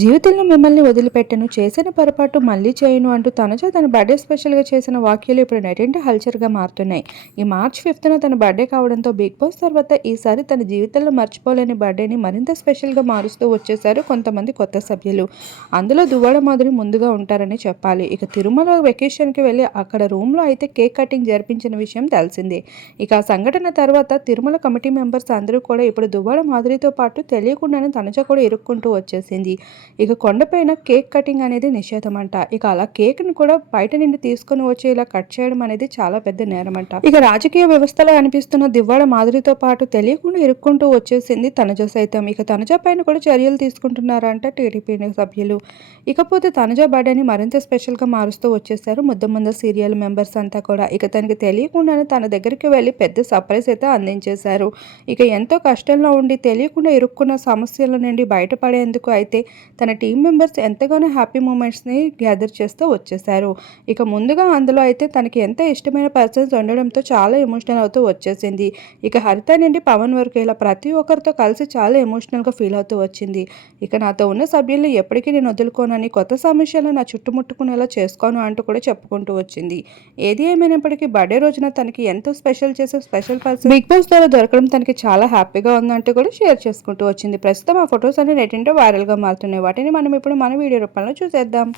జీవితంలో మిమ్మల్ని వదిలిపెట్టను, చేసిన పొరపాటు మళ్ళీ చేయను అంటూ తనుజ తన బర్త్డే స్పెషల్గా చేసిన వ్యాఖ్యలు ఇప్పుడు నెటింటి హల్చర్గా మారుతున్నాయి. ఈ మార్చ్ 5న తన బర్త్డే కావడంతో బిగ్ బాస్ తర్వాత ఈసారి తన జీవితంలో మర్చిపోలేని బర్త్డేని మరింత స్పెషల్గా మారుస్తూ వచ్చేశారు కొంతమంది కొత్త సభ్యులు. అందులో దువ్వాడ మాధురి ముందుగా ఉంటారని చెప్పాలి. ఇక తిరుమల వెకేషన్కి వెళ్ళి అక్కడ రూమ్లో అయితే కేక్ కటింగ్ జరిపించిన విషయం తెలిసిందే. ఇక ఆ సంఘటన తర్వాత తిరుమల కమిటీ మెంబర్స్ అందరూ కూడా ఇప్పుడు దువ్వాడ మాధురితో పాటు తెలియకుండానే తనుజ కూడా ఇరుక్కుంటూ వచ్చేసింది. ఇక కొండపైన కేక్ కటింగ్ అనేది నిషేధమంట. ఇక అలా కేక్ని కూడా బయట నుండి తీసుకొని వచ్చి ఇలా కట్ చేయడం అనేది చాలా పెద్ద నేరమంట. ఇక రాజకీయ వ్యవస్థలో అనిపిస్తున్న దివ్వాడ మాధురితో పాటు తెలియకుండా ఇరుక్కుంటూ వచ్చేసింది తనుజ సైతం. ఇక తనుజ పైన కూడా చర్యలు తీసుకుంటున్నారంట టీడీపీ సభ్యులు. ఇకపోతే తనుజ బర్త్డేని మరింత స్పెషల్గా మారుస్తూ వచ్చేసారు ముద్దముంద సీరియల్ మెంబర్స్ అంతా కూడా. ఇక తనకి తెలియకుండానే తన దగ్గరికి వెళ్ళి పెద్ద సర్ప్రైజ్ అయితే అందించేశారు. ఇక ఎంతో కష్టంలో ఉండి తెలియకుండా ఇరుక్కున్న సమస్యల నుండి బయటపడేందుకు అయితే తన టీం మెంబర్స్ ఎంతగానో హ్యాపీ మూమెంట్స్ని గ్యాదర్ చేస్తూ వచ్చేసారు. ఇక ముందుగా అందులో అయితే తనకి ఎంత ఇష్టమైన పర్సన్స్ ఉండడంతో చాలా ఎమోషనల్ అవుతూ వచ్చేసింది. ఇక హరిత నుండి పవన్ వరకు ఇలా ప్రతి ఒక్కరితో కలిసి చాలా ఎమోషనల్గా ఫీల్ అవుతూ వచ్చింది. ఇక నాతో ఉన్న సభ్యుల్ని ఎప్పటికీ నేను వదులుకోనని, కొత్త సమస్యలను నా చుట్టుముట్టుకునేలా చేసుకోను అంటూ కూడా చెప్పుకుంటూ వచ్చింది. ఏది ఏమైనప్పటికీ బర్త్డే రోజున తనకి ఎంతో స్పెషల్ చేసే స్పెషల్ పర్సన్ బిగ్ బాస్ ద్వారా దొరకడం తనకి చాలా హ్యాపీగా ఉందంటూ కూడా షేర్ చేసుకుంటూ వచ్చింది. ప్రస్తుతం ఆ ఫొటోస్ అన్ని నెట్టింటో వైరల్గా మారుతున్నాయి. వాటిని మనం ఇప్పుడు మన వీడియో రూపంలో చూసేద్దాం.